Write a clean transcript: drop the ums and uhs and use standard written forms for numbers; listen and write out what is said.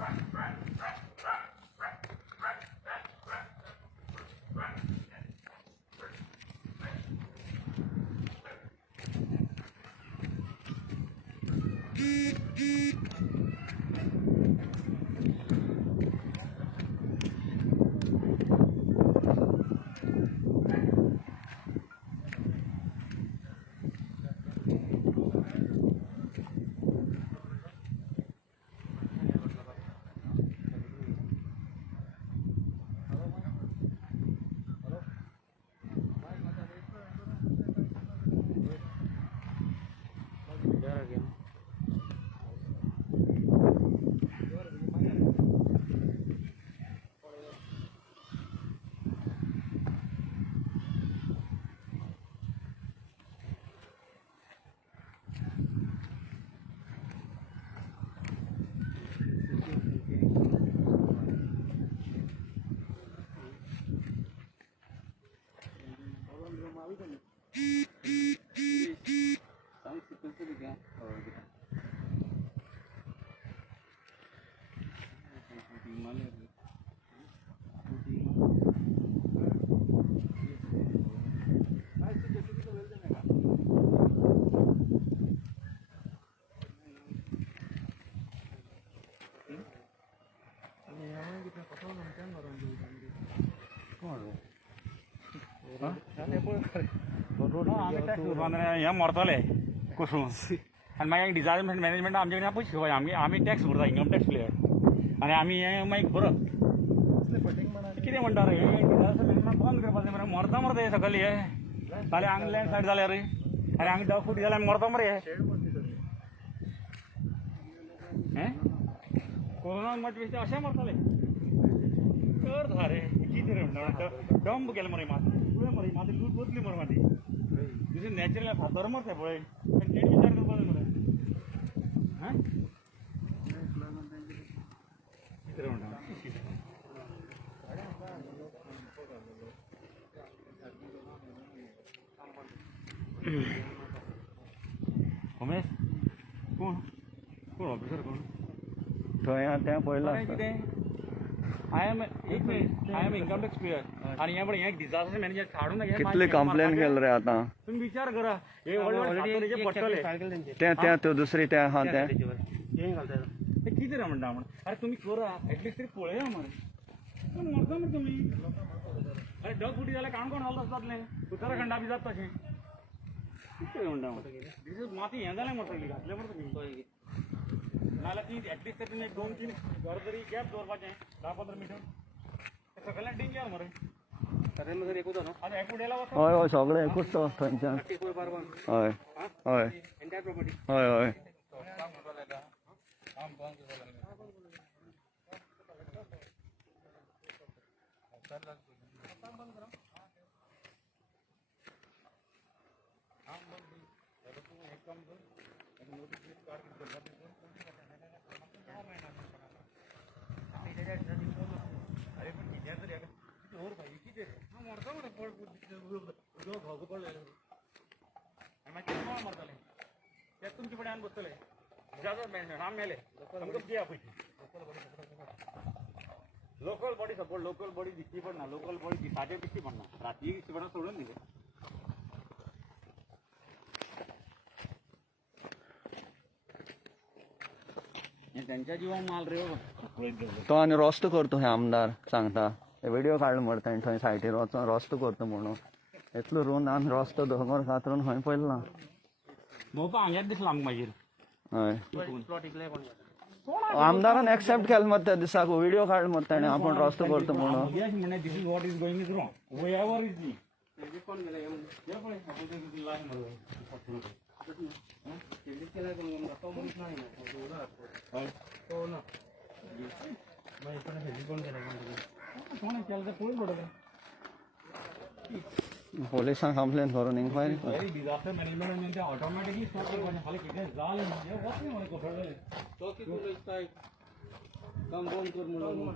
हें मरतले कसून आनी मागीर डिजास्टर मॅनेजमेंट आमचे कडेन पयशे शिवाय आमी टॅक्स भरता इनकम टॅक्स प्लेयर आनी आमी हें मागीर भरत कितें म्हणटा रे हें डिजास्टर मॅनेजमेंट बंद करपाचें मरे मरता मरे ते सकयल हे फाल्यां हांगा लँडस्लायड जाल्यार आनी हांगा डग फुटी जाल्यार मरता मरे हें कोरोना मत अशें मरतले कर रे कितें रे म्हणटा डंप केलें मरे मात पुळें मरे माती लूट बसली मरे माती दुसरी नॅचरल फातर मरता पळय तेणी विचार करपाचो मरे हां कितें रे म्हणटा उमेश कोण कोण ऑफिसर कोण थंय तें पळयलां कितें I am income tax payer आणि हे पण एक डिझास्टर मॅनेजर काढून कितले कंप्लेन केले रे आता तुम्ही विचार करा हे ऑलरेडी पडटले ते त्यो दुसरी ते हा ते किती रे म्हणटा म्हण अरे तुम्ही करा एटलिस्ट तरी पळया मरे मरता मरे तुम्ही अरे डग फुटी जाल्यार काण कोण हलत जातलें उत्तराखंडा बी जाता तशें कितें म्हणटा म्हण माती हें जालें मरतली घातलें मरता नाल्यार ती एटलिस्ट तुमी 2-3 घर तरी गॅप दवरपाचें 10-15 मिटर सकयल्यान डेंजर मरे सगळें मगर एकूच न्हू आतां एकूच येयला हय हय सगळें एकूच तो थंयच्यान हय हय एंटायर प्रॉपर्टी हय हय अरे पण किती तरी किती और भाई किती हां मरता मरे पड भाग पडलेले आनी मागीर कितें मरतले तेच तुमचे कडेन आनी बसतले इजाजत मेळना आम मेले आमकां दिया पयशे local body support local body दिसची पडना लोकल बॉडी दिसाचे दिसची पडना राती दिसची पडना सोडून दिले त्यांच्या जिवाक माल रे तो आनी रस्तो करता हे आमदार सांगता व्हिडिओ काडलो मरे ताणें थंय सायटीर वचोन रस्तो करता म्हणून इतलो रोवन आनी रस्तो दोंगर कातरून खंय पयलो ना भोवपा हांगेच दिसला आमकां मागीर हय आमदारान एक्सेप्ट केलें मरे त्या दिसाक व्हिडिओ काडलो मरे ताणें आपूण रस्तो करता म्हणून this is what is going is wrong wherever is the पोलिसांक कंप्लेन करून inquiry disaster management automatically stop करपाचें खाली कितें जालें म्हणजे वच न्ही मरे कोसळलें तो कितें काम बंद कर म्हणून